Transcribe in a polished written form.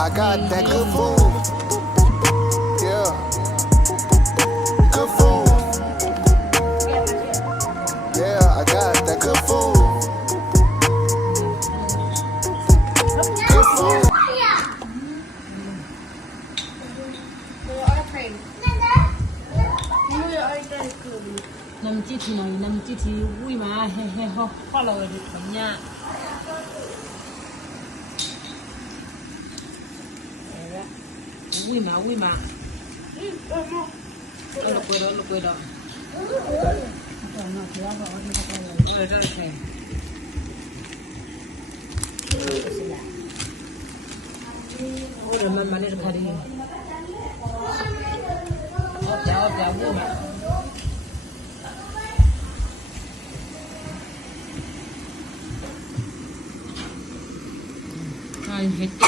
I got that good food. Yeah. Good food. Yeah, I got that good food. Good food. Nằm chi thì nói nằm chi thì vui mà he he ho ho là được lắm nha. Vui mà. Lo puedo. Rồi ra xem. Rồi mình đi khari. Chào vui mà. Hết